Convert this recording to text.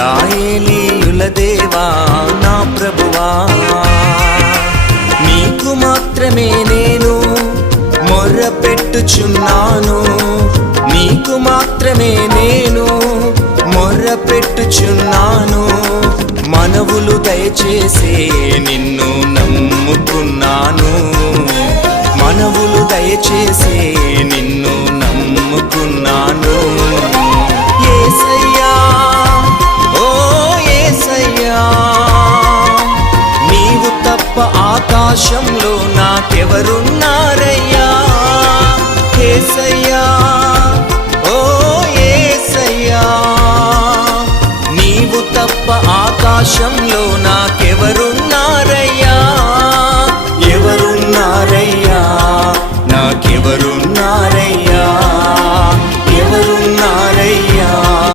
ఇశ్రాయేలీయుల దేవా నా ప్రభువా, నీకు మాత్రమే నేను మొర్రపెట్టుచున్నాను, నీకు మాత్రమే నేను మొర్రపెట్టుచున్నాను. మనవులు దయచేసే నిన్ను నమ్ముకున్నాను, మనవులు దయచేసే నిన్ను నమ్ముకున్నాను. యేసయ్యా ఓ యేసయ్యా, నీవు తప్ప ఆకాశంలో నాకెవరున్నారయ్యా. యేసయ్యా ఓ యేసయ్యా, నీవు తప్ప ఆకాశంలో